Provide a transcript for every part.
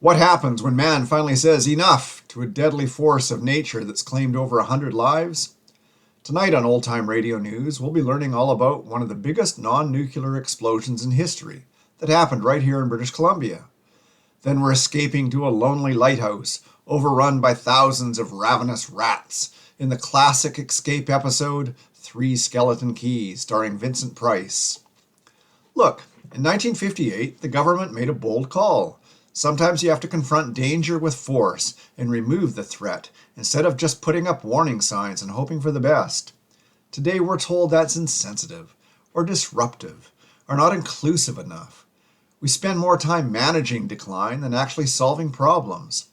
What happens when man finally says enough to a deadly force of nature that's claimed over 100 lives? Tonight on Old Time Radio News, we'll be learning all about one of the biggest non-nuclear explosions in history that happened right here in British Columbia. Then we're escaping to a lonely lighthouse overrun by thousands of ravenous rats in the classic escape episode, Three Skeleton Keys, starring Vincent Price. Look, in 1958, the government made a bold call. Sometimes you have to confront danger with force and remove the threat instead of just putting up warning signs and hoping for the best. Today we're told that's insensitive or disruptive or not inclusive enough. We spend more time managing decline than actually solving problems.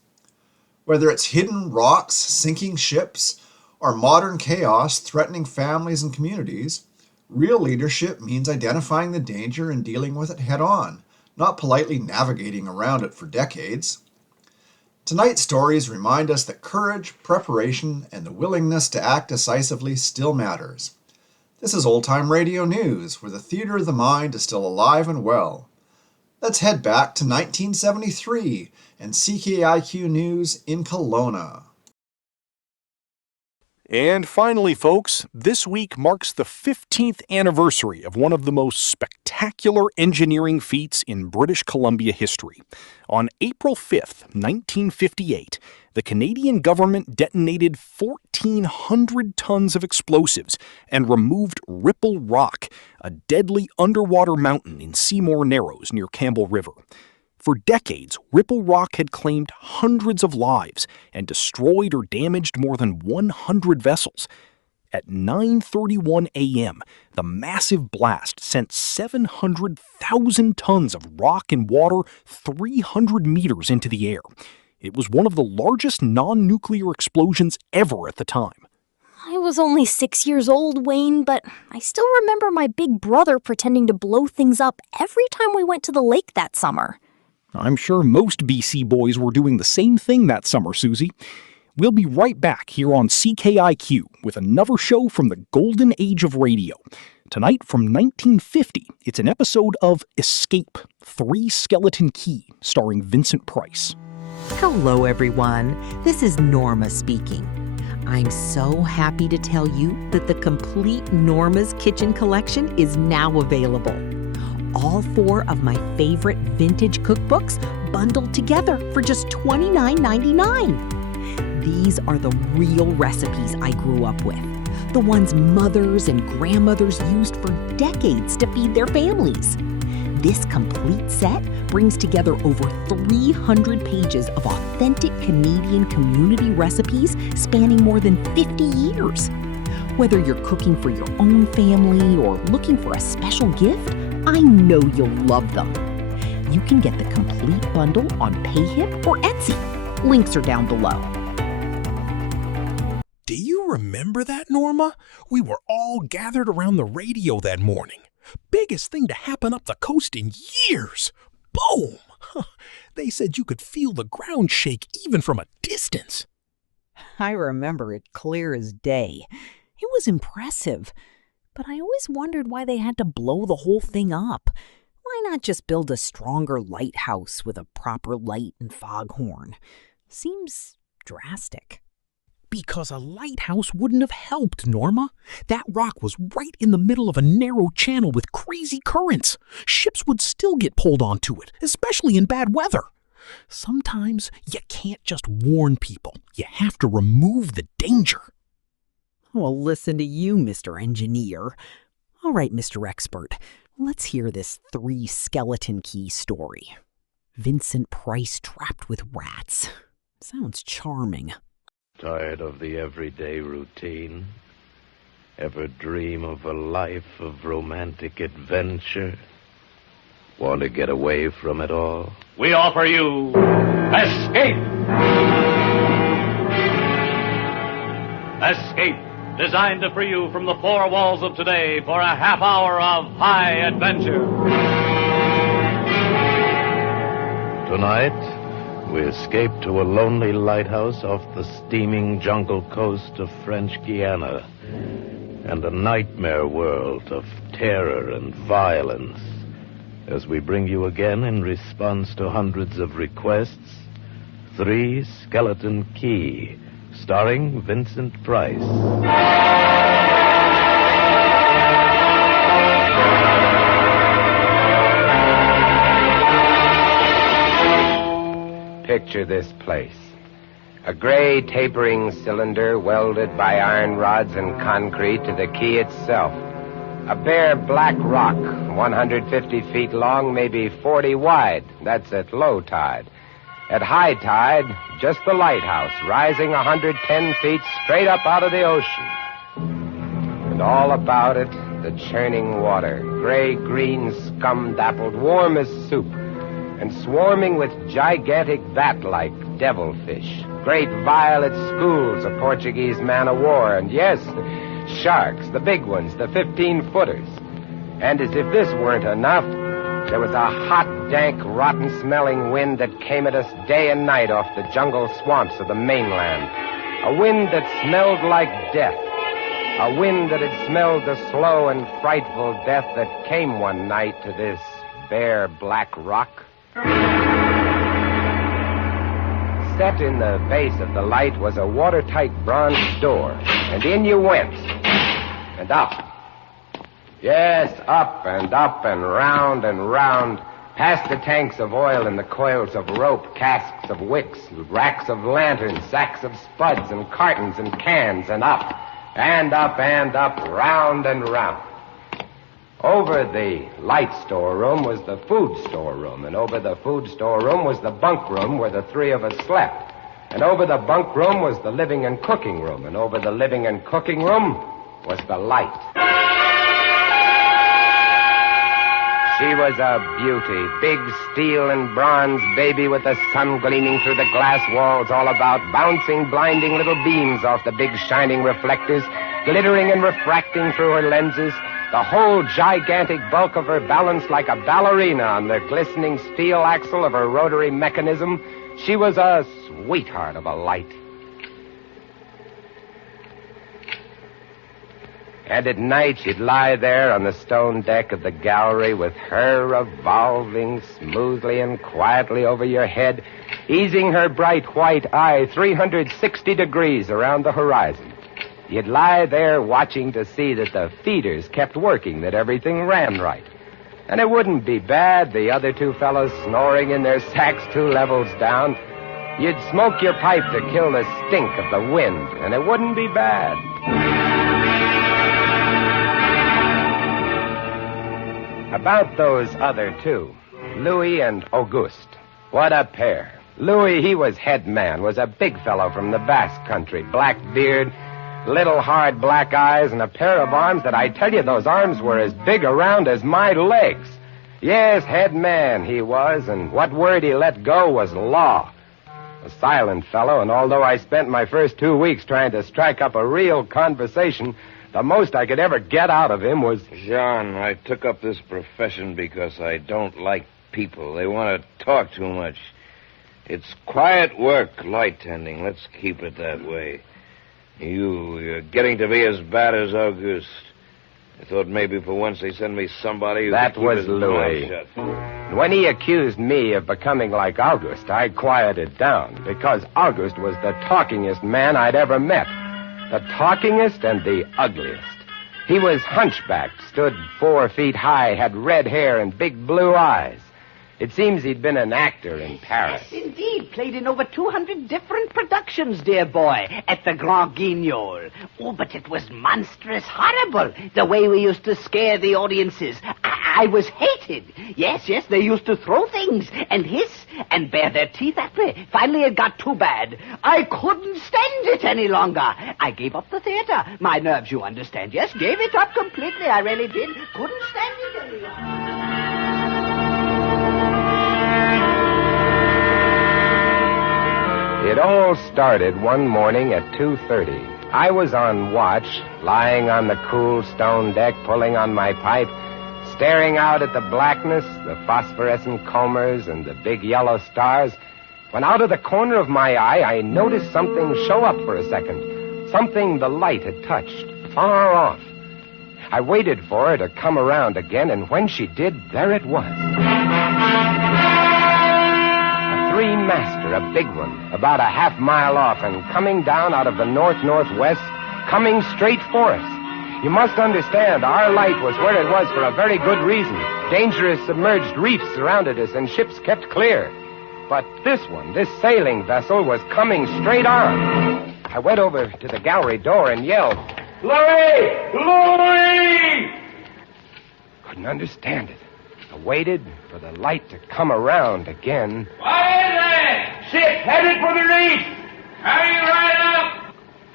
Whether it's hidden rocks sinking ships or modern chaos threatening families and communities, real leadership means identifying the danger and dealing with it head on, not politely navigating around it for decades. Tonight's stories remind us that courage, preparation, and the willingness to act decisively still matters. This is Old Time Radio News, where the theater of the mind is still alive and well. Let's head back to 1973 and CKIQ News in Kelowna. And finally, folks, this week marks the 15th anniversary of one of the most spectacular engineering feats in British Columbia history. On April 5th, 1958, the Canadian government detonated 1,400 tons of explosives and removed Ripple Rock, a deadly underwater mountain in Seymour Narrows near Campbell River. For decades, Ripple Rock had claimed hundreds of lives and destroyed or damaged more than 100 vessels. At 9:31 a.m., the massive blast sent 700,000 tons of rock and water 300 meters into the air. It was one of the largest non-nuclear explosions ever at the time. I was only 6 years old, Wayne, but I still remember my big brother pretending to blow things up every time we went to the lake that summer. I'm sure most BC boys were doing the same thing that summer, Susie. We'll be right back here on CKIQ with another show from the golden age of radio. Tonight from 1950, it's an episode of Escape, Three Skeleton Key, starring Vincent Price. Hello, everyone. This is Norma speaking. I'm so happy to tell you that the complete Norma's Kitchen collection is now available. All 4 of my favorite vintage cookbooks bundled together for just $29.99. These are the real recipes I grew up with, the ones mothers and grandmothers used for decades to feed their families. This complete set brings together over 300 pages of authentic Canadian community recipes spanning more than 50 years. Whether you're cooking for your own family or looking for a special gift, I know you'll love them. You can get the complete bundle on PayHip or Etsy. Links are down below. Do you remember that, Norma? We were all gathered around the radio that morning. Biggest thing to happen up the coast in years. Boom! They said you could feel the ground shake even from a distance. I remember it clear as day. It was impressive. But I always wondered why they had to blow the whole thing up. Why not just build a stronger lighthouse with a proper light and foghorn? Seems drastic. Because a lighthouse wouldn't have helped, Norma. That rock was right in the middle of a narrow channel with crazy currents. Ships would still get pulled onto it, especially in bad weather. Sometimes you can't just warn people. You have to remove the danger. Well, listen to you, Mr. Engineer. All right, Mr. Expert, let's hear this Three Skeleton Key story. Vincent Price trapped with rats. Sounds charming. Tired of the everyday routine? Ever dream of a life of romantic adventure? Want to get away from it all? We offer you Escape! Escape, designed to free you from the 4 walls of today for a half hour of high adventure. Tonight, we escape to a lonely lighthouse off the steaming jungle coast of French Guiana and a nightmare world of terror and violence as we bring you again in response to hundreds of requests, Three Skeleton Key, starring Vincent Price. Picture this place. A gray tapering cylinder welded by iron rods and concrete to the key itself. A bare black rock, 150 feet long, maybe 40 wide. That's at low tide. At high tide, just the lighthouse, rising 110 feet straight up out of the ocean. And all about it, the churning water, gray-green, scum-dappled, warm as soup, and swarming with gigantic bat-like devilfish, great violet schools of Portuguese man-o'-war, and yes, sharks, the big ones, the 15-footers. And as if this weren't enough, there was a hot, dank, rotten-smelling wind that came at us day and night off the jungle swamps of the mainland. A wind that smelled like death. A wind that had smelled the slow and frightful death that came one night to this bare black rock. Set in the base of the light was a watertight bronze door, and in you went. And up. Yes, up and round and round, past the tanks of oil and the coils of rope, casks of wicks, racks of lanterns, sacks of spuds and cartons and cans, and up, round and round. Over the light storeroom was the food storeroom, and over the food storeroom was the bunk room where the three of us slept. And over the bunk room was the living and cooking room, and over the living and cooking room was the light. She was a beauty, big steel and bronze baby with the sun gleaming through the glass walls all about, bouncing blinding little beams off the big shining reflectors, glittering and refracting through her lenses, the whole gigantic bulk of her balanced like a ballerina on the glistening steel axle of her rotary mechanism. She was a sweetheart of a light. And at night, she'd lie there on the stone deck of the gallery with her revolving smoothly and quietly over your head, easing her bright white eye 360 degrees around the horizon. You'd lie there watching to see that the feeders kept working, that everything ran right. And it wouldn't be bad, the other two fellows snoring in their sacks 2 levels down. You'd smoke your pipe to kill the stink of the wind, and it wouldn't be bad. About those other two, Louis and Auguste. What a pair. Louis, he was head man, was a big fellow from the Basque country, black beard, little hard black eyes, and a pair of arms that I tell you, those arms were as big around as my legs. Yes, head man he was, and what word he let go was law. A silent fellow, and although I spent my first 2 weeks trying to strike up a real conversation, the most I could ever get out of him was... John, I took up this profession because I don't like people. They want to talk too much. It's quiet work, light tending. Let's keep it that way. You're getting to be as bad as Auguste. I thought maybe for once they'd send me somebody who That could keep was his Louis. mouth shut. When he accused me of becoming like Auguste, I quieted down, because Auguste was the talkingest man I'd ever met. The talkingest and the ugliest. He was hunchbacked, stood 4 feet high, had red hair and big blue eyes. It seems he'd been an actor in Paris. Yes, indeed. Played in over 200 different productions, dear boy, at the Grand Guignol. Oh, but it was monstrous horrible, the way we used to scare the audiences. I was hated. Yes, they used to throw things and hiss and bare their teeth at me. Finally, it got too bad. I couldn't stand it any longer. I gave up the theater. My nerves, you understand. Yes, gave it up completely. I really did. Couldn't stand it any longer. It all started one morning at 2:30. I was on watch, lying on the cool stone deck, pulling on my pipe, staring out at the blackness, the phosphorescent combers, and the big yellow stars, when out of the corner of my eye, I noticed something show up for a second. Something the light had touched, far off. I waited for her to come around again, and when she did, there it was. A three-master, a big one, about a half-mile off, and coming down out of the north-northwest, coming straight for us. You must understand, our light was where it was for a very good reason. Dangerous submerged reefs surrounded us, and ships kept clear. But this one, this sailing vessel, was coming straight on. I went over to the gallery door and yelled, "Louis! Louis!" Couldn't understand it. I waited for the light to come around again. What is it? Ship headed for the reef. Hurry right up.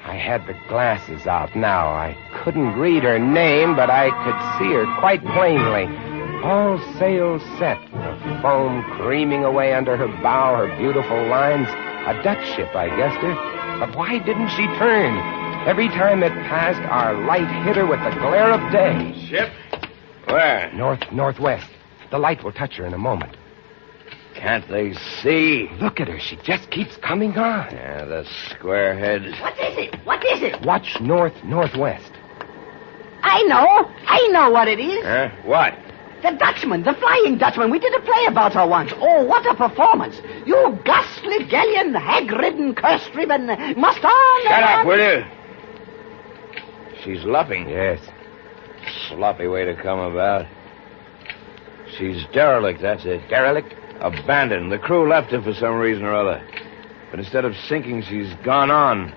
I had the glasses out now. I couldn't read her name, but I could see her quite plainly. All sails set, the foam creaming away under her bow, her beautiful lines. A Dutch ship, I guessed her. But why didn't she turn? Every time it passed, our light hit her with the glare of day. Ship? Where? Northwest. The light will touch her in a moment. Can't they see? Look at her. She just keeps coming on. Yeah, the squareheads. What is it? What is it? Watch northwest. I know what it is. Huh? What? The Dutchman, the Flying Dutchman. We did a play about her once. Oh, what a performance. You ghastly galleon, hag-ridden, curse-driven, must on... Shut up, will you? She's luffing. Yes. Sloppy way to come about. She's derelict, that's it. Derelict? Abandoned. The crew left her for some reason or other. But instead of sinking, she's gone on,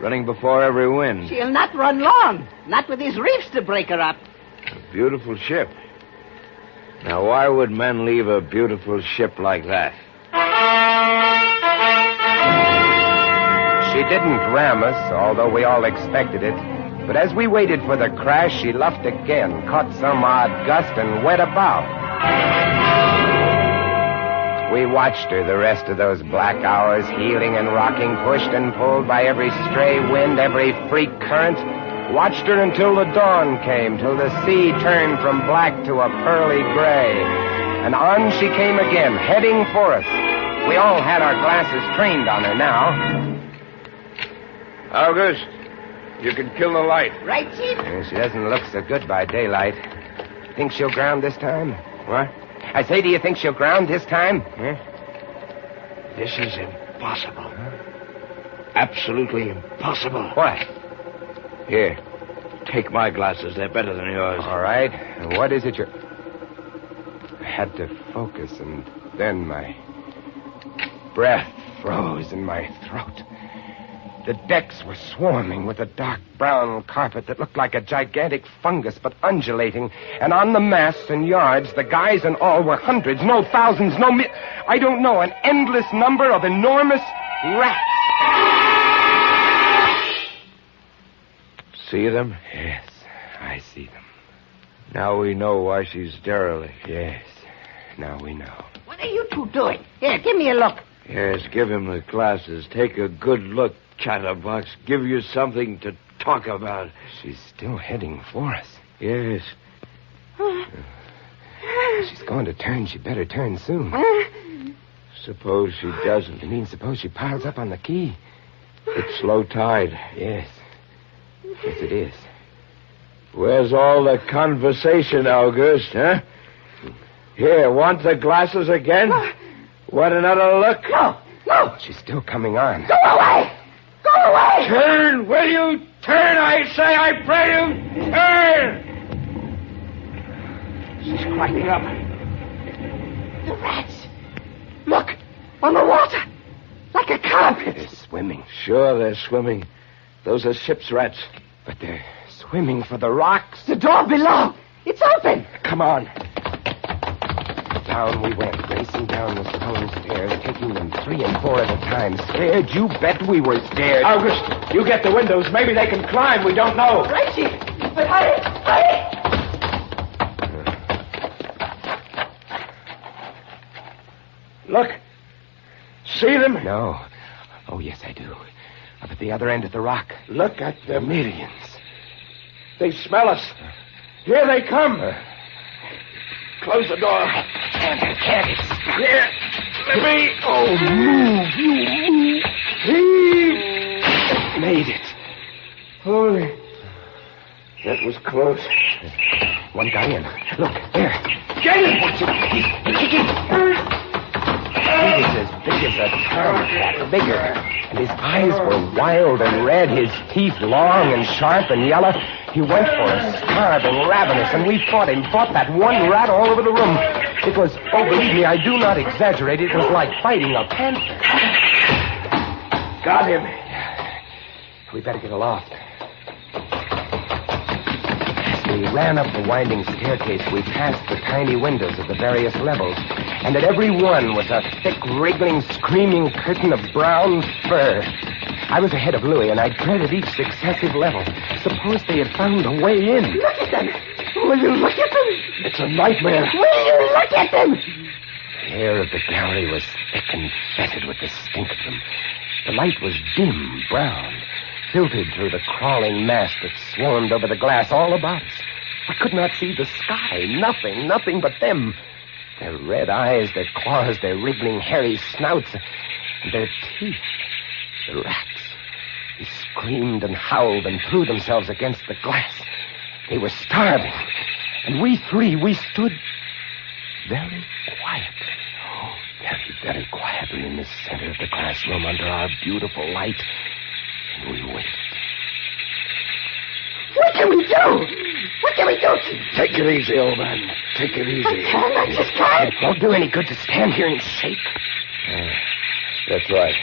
running before every wind. She'll not run long. Not with these reefs to break her up. A beautiful ship. Now, why would men leave a beautiful ship like that? She didn't ram us, although we all expected it. But as we waited for the crash, she luffed again, caught some odd gust, and went about. We watched her the rest of those black hours, heeling and rocking, pushed and pulled by every stray wind, every freak current. Watched her until the dawn came, till the sea turned from black to a pearly gray. And on she came again, heading for us. We all had our glasses trained on her now. August, you can kill the light. Right, Chief? She doesn't look so good by daylight. Think she'll ground this time? What? I say, do you think she'll ground this time? Huh? This is impossible. Absolutely impossible. What? Here, take my glasses. They're better than yours. All right. And what is it you're... I had to focus, and then my breath froze in my throat. The decks were swarming with a dark brown carpet that looked like a gigantic fungus, but undulating. And on the masts and yards, the guys and all were hundreds, no thousands, I don't know, an endless number of enormous rats. See them? Yes, I see them. Now we know why she's derelict. Yes, now we know. What are you two doing? Here, give me a look. Yes, give him the glasses. Take a good look, chatterbox. Give you something to talk about. She's still heading for us. Yes. She's going to turn. She better turn soon. Suppose she doesn't. You mean suppose she piles up on the quay? It's low tide. Yes. Yes, it is. Where's all the conversation, August, huh? Here, want the glasses again? Want another look? No. She's still coming on. Go away. Go away. Turn, will you? Turn, I say, I pray you. Turn! She's climbing up. The rats. Look, on the water. Like a carpet. They're swimming. Sure, they're swimming. Those are ship's rats. But they're swimming for the rocks. The door below. It's open. Come on. Down we went, racing down the stone stairs, taking them 3 and 4 at a time. Scared? You bet we were scared. August, you get the windows. Maybe they can climb. We don't know. Right, Chief. But hurry. Look. See them? No. Oh, yes, I do. Up at the other end of the rock. Look at them. Millions. They smell us. Here they come. Close the door. I can't. Here. Let me. Oh, move. You move. Heave. Made it. Holy. That was close. One got in. Look, there. Get him! He's kicking. He was as big as a tomcat, bigger. And his eyes were wild and red, his teeth long and sharp and yellow. He went for us, starving, ravenous, and we fought him, fought that one rat all over the room. It was, oh, believe me, I do not exaggerate, it was like fighting a panther. Got him. We better get aloft. As we ran up the winding staircase, we passed the tiny windows of the various levels, and at every one was a thick, wriggling, screaming curtain of brown fur. I was ahead of Louis, and I dreaded each successive level. Suppose they had found a way in. Look at them. Will you look at them? It's a nightmare. Will you look at them? The air of the gallery was thick and fetid with the stink of them. The light was dim, brown, filtered through the crawling mass that swarmed over the glass all about us. I could not see the sky. Nothing but them. Their red eyes, their claws, their wriggling, hairy snouts, and their teeth. The rats. They screamed and howled and threw themselves against the glass. They were starving. And we three, we stood very quietly. Oh, very quietly in the center of the classroom under our beautiful light. And we waited. What can we do? What can we do? Take it easy, old man. Take it easy. I just can't. It won't do any good to stand here and shake. That's right.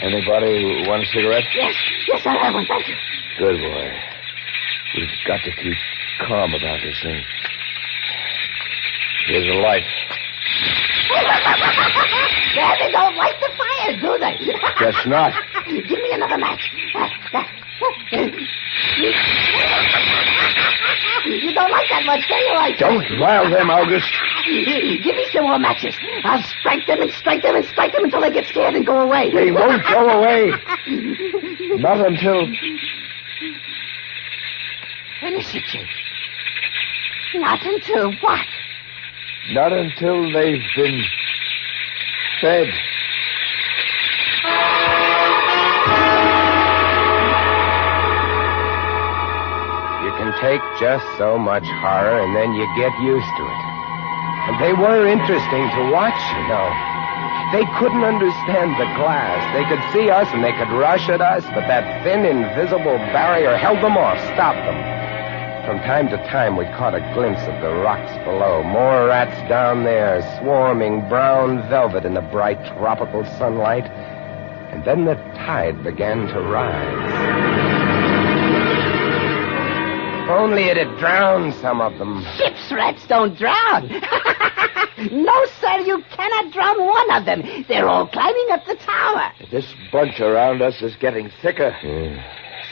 Anybody want a cigarette? Yes, I'll have one, thank you. Good boy. We've got to keep calm about this thing. Here's a light. They don't light the fire, do they? Guess not. Give me another match. You don't like that much, do you? Don't rile them, August. Give me some more matches. I'll strike them and strike them and strike them until they get scared and go away. They won't go away. Not until... Finish it, Chief. Not until what? Not until they've been fed. You can take just so much horror, and then you get used to it. And they were interesting to watch, you know. They couldn't understand the glass. They could see us, and they could rush at us, but that thin, invisible barrier held them off, stopped them. From time to time, we caught a glimpse of the rocks below. More rats down there, swarming brown velvet in the bright tropical sunlight. And then the tide began to rise. If only it had drowned some of them. Ship's rats don't drown. No, sir, you cannot drown one of them. They're all climbing up the tower. This bunch around us is getting thicker.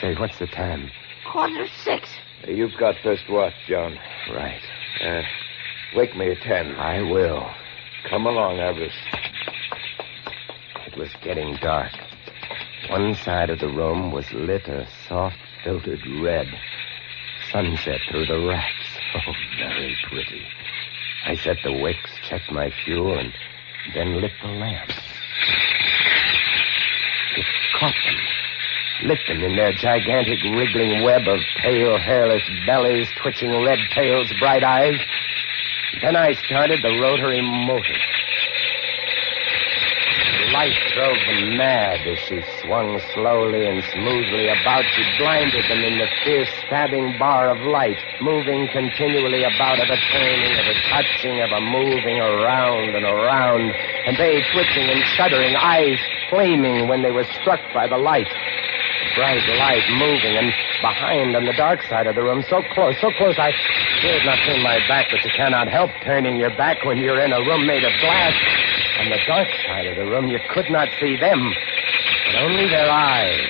Say, what's the time? 6:15. You've got first watch, John. Right. Wake me at 10. I will. Come along, Abbas. It was getting dark. One side of the room was lit a soft, filtered red. Sunset through the racks. Oh, very pretty. I set the wicks, checked my fuel, and then lit the lamp. It caught them. Lit them in their gigantic wriggling web of pale, hairless bellies, twitching red tails, bright eyes. Then I started the rotary motor. The light drove them mad as she swung slowly and smoothly about. She blinded them in the fierce, stabbing bar of light, moving continually about, of a turning, of a touching, of a moving around and around, and they twitching and shuddering, eyes flaming when they were struck by the light. Bright light moving, and behind on the dark side of the room, so close, I dared not turn my back, but you cannot help turning your back when you're in a room made of glass. On the dark side of the room, you could not see them, but only their eyes.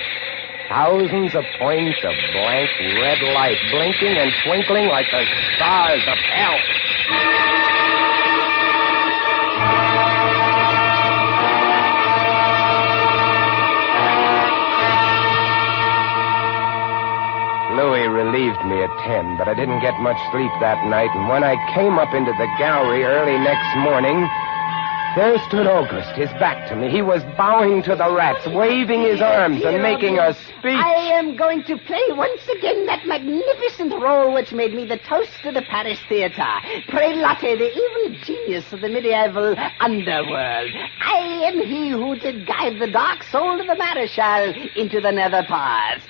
Thousands of points of blank red light, blinking and twinkling like the stars of hell. Louis relieved me at 10, but I didn't get much sleep that night, and when I came up into the gallery early next morning, There stood August, his back to me. He was bowing to the rats, waving his arms and making a speech. I am going to play once again that magnificent role which made me the toast of the Paris Theatre. Prelate, the evil genius of the medieval underworld. I am he who did guide the dark soul of the Maréchal into the nether paths.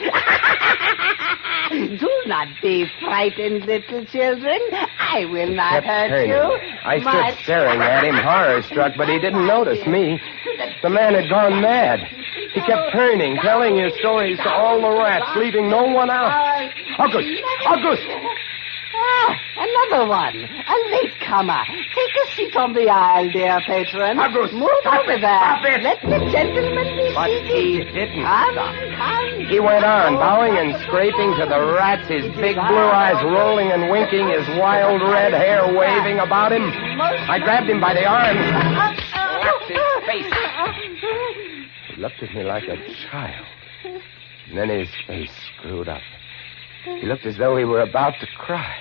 Do not be frightened, little children. I will not hurt you. I stood staring at him, horror-struck, but he didn't notice me. The man had gone mad. He kept turning, telling his stories to all the rats, leaving no one out. August! August! Ah, another one. A latecomer. Take a seat on the aisle, dear patron. August, move stop over it, there. stop it. Let the gentleman be But seated. he didn't Come, stop. come. He went on, bowing and scraping to the rats, his big blue eyes rolling and winking, his wild red hair waving about him. I grabbed him by the arms, slapped his face. He looked at me like a child. And then his face screwed up. He looked as though he were about to cry.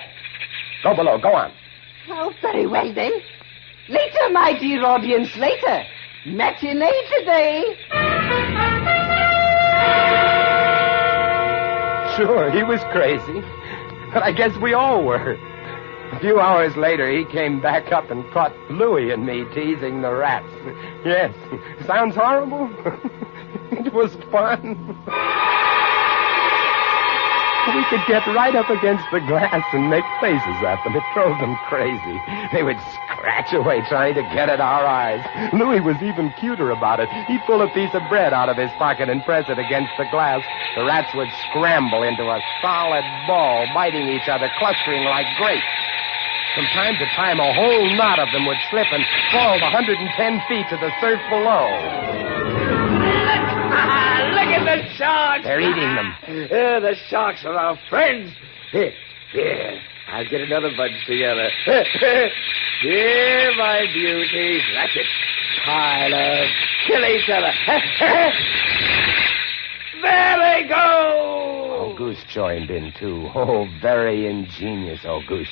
Go below, go on. Oh, very well, then. Later, my dear audience, later. Matinee today. Sure, he was crazy. But I guess we all were. A few hours later, he came back up and caught Louie and me teasing the rats. Yes, sounds horrible. It was fun. We could get right up against the glass and make faces at them. It drove them crazy. They would scratch away trying to get at our eyes. Louis was even cuter about it. He'd pull a piece of bread out of his pocket and press it against the glass. The rats would scramble into a solid ball, biting each other, clustering like grapes. From time to time, a whole knot of them would slip and fall 110 feet to the surf below. Look at the sharks. They're eating them. The sharks are our friends. Here, I'll get another bunch together. Here, my beauties. That's it. Pile up. Kill each other. There they go. Auguste joined in, too. Oh, very ingenious Auguste.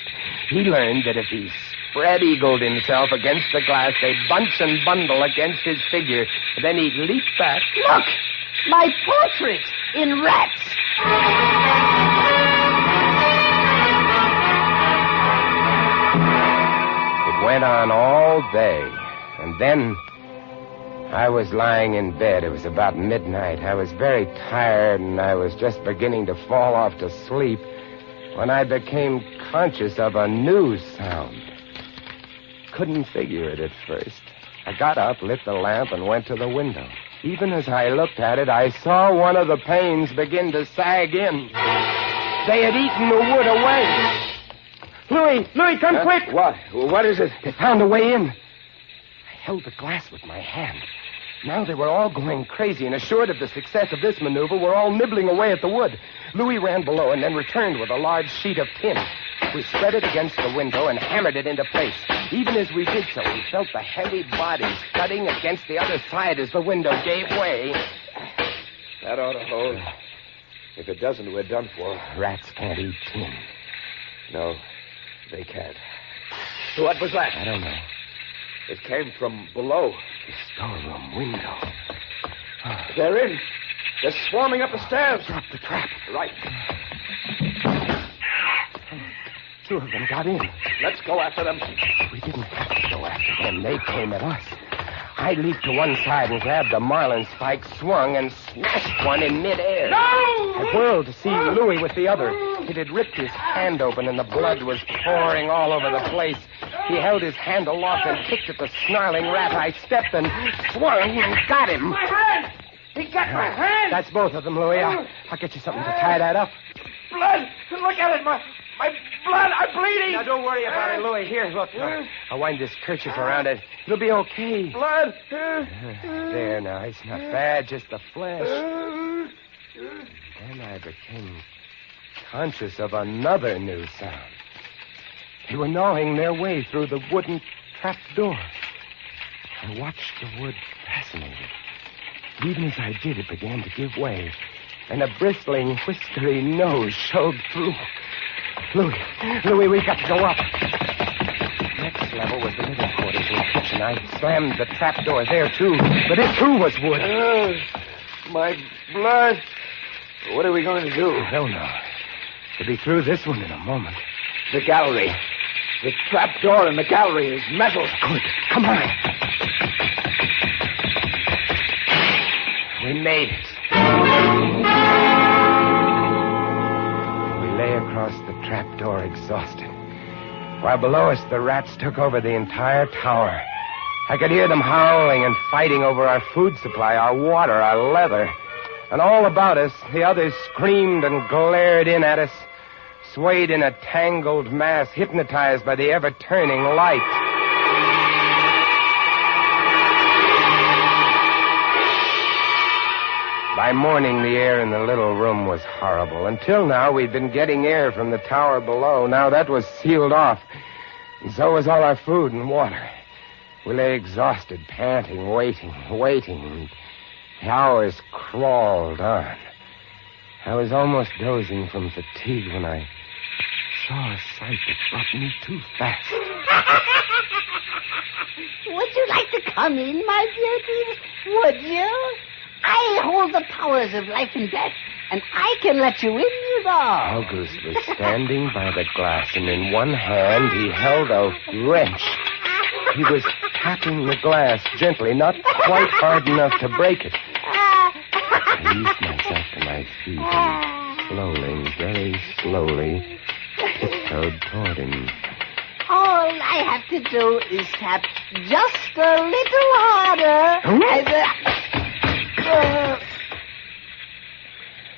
He learned that if he spread-eagled himself against the glass, they'd bunch and bundle against his figure. Then he'd leap back. Look! My portrait in rats. It went on all day. And then I was lying in bed. It was about midnight. I was very tired, and I was just beginning to fall off to sleep when I became conscious of a new sound. Couldn't figure it at first. I got up, lit the lamp, and went to the window. Even as I looked at it, I saw one of the panes begin to sag in. They had eaten the wood away. Louis, come quick. What is it? They found a way in. I held the glass with my hand. Now they were all going crazy, and assured of the success of this maneuver, were all nibbling away at the wood. Louis ran below and then returned with a large sheet of tin. We spread it against the window and hammered it into place. Even as we did so, we felt the heavy bodies thudding against the other side as the window gave way. That ought to hold. If it doesn't, we're done for. Rats can't eat tin. No, they can't. What was that? I don't know. It came from below. The storeroom window. They're in. They're swarming up the stairs. Drop the trap. Right. Two of them got in. Let's go after them. We didn't have to go after them. They came at us. I leaped to one side and grabbed a marlin spike, swung, and smashed one in midair. No! I whirled to see Louis with the other. It had ripped his hand open, and the blood was pouring all over the place. He held his hand aloft and kicked at the snarling rat. I stepped and swung and got him. My hand! He got my hand! That's both of them, Louis. I'll get you something to tie that up. Blood! Look at it! My blood! I'm bleeding! Now, don't worry about it, Louis. Here, look. I'll wind this kerchief around it. It'll be okay. Blood! There, now. It's not bad, just the flesh. Then I became conscious of another new sound. They were gnawing their way through the wooden trap door. I watched the wood fascinated. Even as I did, it began to give way, and a bristling, whiskery nose showed through. Louis, we've got to go up. Next level was the living quarters and kitchen. I slammed the trapdoor there, too. But it, too, was wood. My blood. What are we going to do? I don't know. We'll be through this one in a moment. The gallery. The trapdoor in the gallery is metal. Good. Come on. We made it. We lay across the trapdoor exhausted. While below us, the rats took over the entire tower. I could hear them howling and fighting over our food supply, our water, our leather. And all about us, the others screamed and glared in at us, swayed in a tangled mass, hypnotized by the ever-turning light. By morning, the air in the little room was horrible. Until now, we'd been getting air from the tower below. Now that was sealed off. And so was all our food and water. We lay exhausted, panting, waiting. The hours crawled on. I was almost dozing from fatigue when I saw a sight that brought me too fast. Would you like to come in, my beauties? Would you? I hold the powers of life and death, and I can let you in, you know. August was standing by the glass, and in one hand he held a wrench. He was tapping the glass gently, not quite hard enough to break it. I eased myself to my feet and slowly, very slowly, tiptoed toward him. All I have to do is tap just a little harder.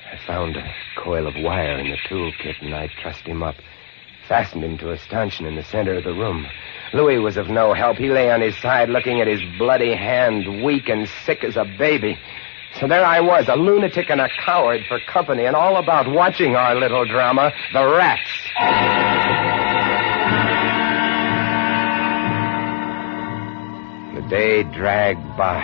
I found a coil of wire in the toolkit, and I trussed him up, fastened him to a stanchion in the center of the room. Louis was of no help. He lay on his side, looking at his bloody hand, weak and sick as a baby. So there I was, a lunatic and a coward for company, and all about watching our little drama, the rats. The day dragged by.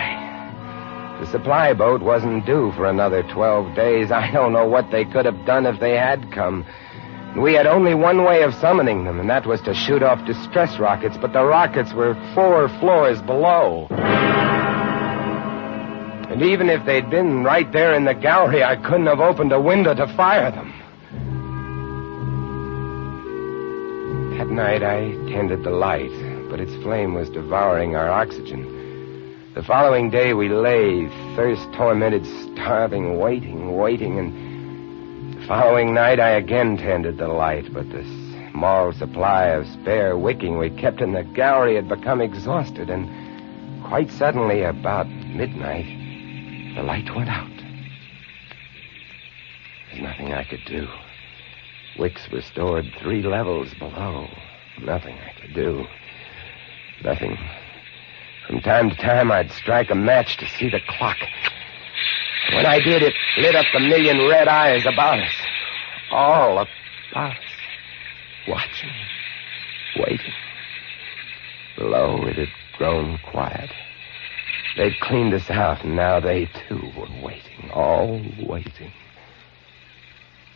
The supply boat wasn't due for another 12 days. I don't know what they could have done if they had come. We had only one way of summoning them, and that was to shoot off distress rockets, but the rockets were 4 floors below. And even if they'd been right there in the gallery, I couldn't have opened a window to fire them. That night, I tended the light, but its flame was devouring our oxygen. The following day, we lay, thirst-tormented, starving, waiting, and the following night, I again tended the light, but the small supply of spare wicking we kept in the gallery had become exhausted, and quite suddenly, about midnight, the light went out. There's nothing I could do. Wicks were stored 3 levels below. Nothing I could do. Nothing. From time to time, I'd strike a match to see the clock. When I did, it lit up the million red eyes about us. All about us. Watching. Waiting. Below, it had grown quiet. They'd cleaned us out, and now they, too, were waiting. All waiting.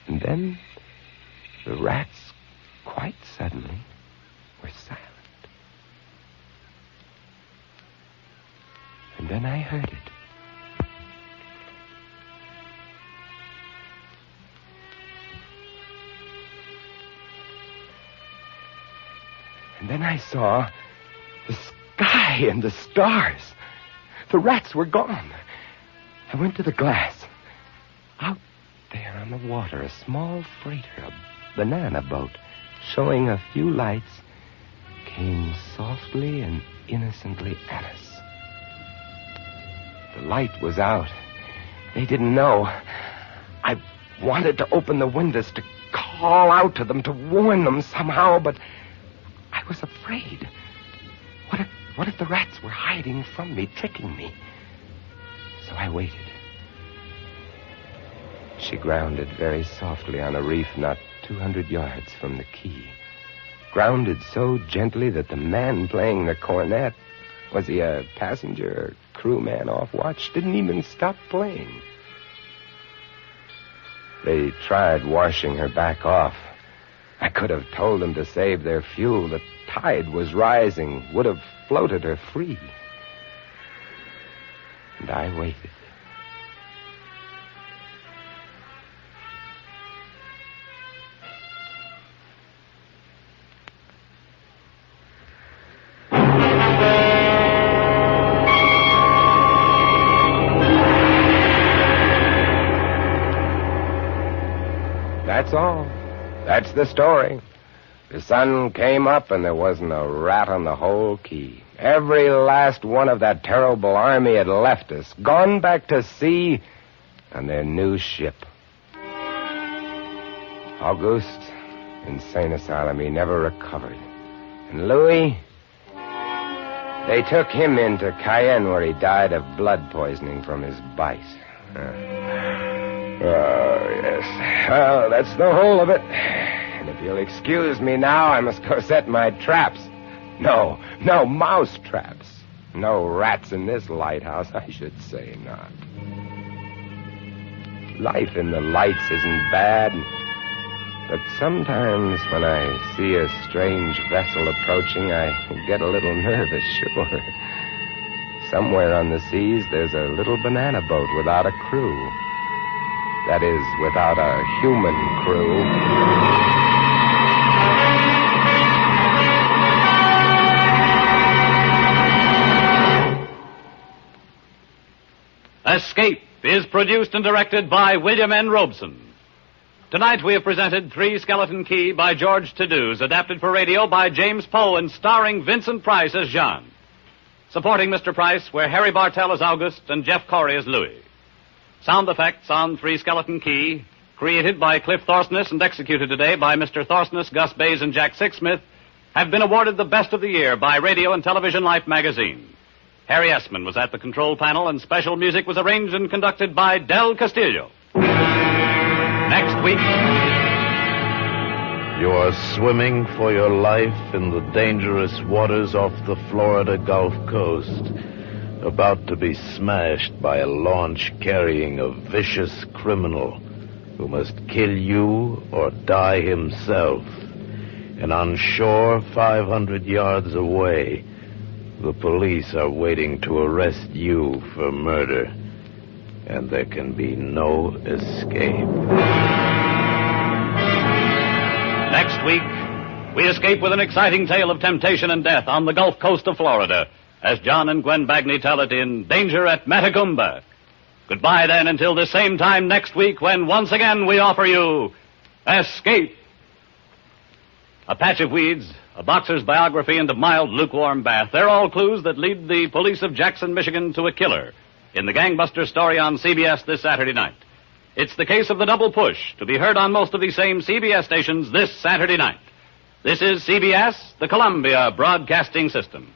And then the rats, quite suddenly, were silent. And then I heard it. And then I saw the sky and the stars. The rats were gone. I went to the glass. Out there on the water, a small freighter, a banana boat, showing a few lights, came softly and innocently at us. The light was out. They didn't know. I wanted to open the windows, to call out to them, to warn them somehow, but I was afraid. What if the rats were hiding from me, tricking me? So I waited. She grounded very softly on a reef not 200 yards from the quay. Grounded so gently that the man playing the cornet, was he a passenger or crewman off watch, didn't even stop playing. They tried washing her back off. I could have told them to save their fuel. The tide was rising, would have floated her free. And I waited. That's all. That's the story. The sun came up and there wasn't a rat on the whole key. Every last one of that terrible army had left us, gone back to sea on their new ship. August, insane asylum, he never recovered. And Louis, they took him into Cayenne where he died of blood poisoning from his bite. Oh, yes. Well, that's the whole of it. And if you'll excuse me now, I must go set my traps. No mouse traps. No rats in this lighthouse, I should say not. Life in the lights isn't bad, but sometimes when I see a strange vessel approaching, I get a little nervous, sure. Somewhere on the seas, there's a little banana boat without a crew. That is, without a human crew. Escape is produced and directed by William N. Robeson. Tonight we have presented Three Skeleton Key by George Toulouse, adapted for radio by James Poe and starring Vincent Price as Jean. Supporting Mr. Price were Harry Bartell as August and Jeff Corey as Louis. Sound effects on Three Skeleton Key, created by Cliff Thorsness and executed today by Mr. Thorsness, Gus Bays, and Jack Sixsmith, have been awarded the Best of the Year by Radio and Television Life magazine. Harry Essman was at the control panel, and special music was arranged and conducted by Del Castillo. Next week... You are swimming for your life in the dangerous waters off the Florida Gulf Coast, about to be smashed by a launch carrying a vicious criminal who must kill you or die himself. And on shore, 500 yards away, the police are waiting to arrest you for murder. And there can be no escape. Next week, we escape with an exciting tale of temptation and death on the Gulf Coast of Florida, as John and Gwen Bagney tell it in Danger at Matagumba. Goodbye, then, until the same time next week, when once again we offer you Escape. A patch of weeds, a boxer's biography, and a mild, lukewarm bath. They're all clues that lead the police of Jackson, Michigan, to a killer in the gangbuster story on CBS this Saturday night. It's the case of the double push, to be heard on most of these same CBS stations this Saturday night. This is CBS, the Columbia Broadcasting System.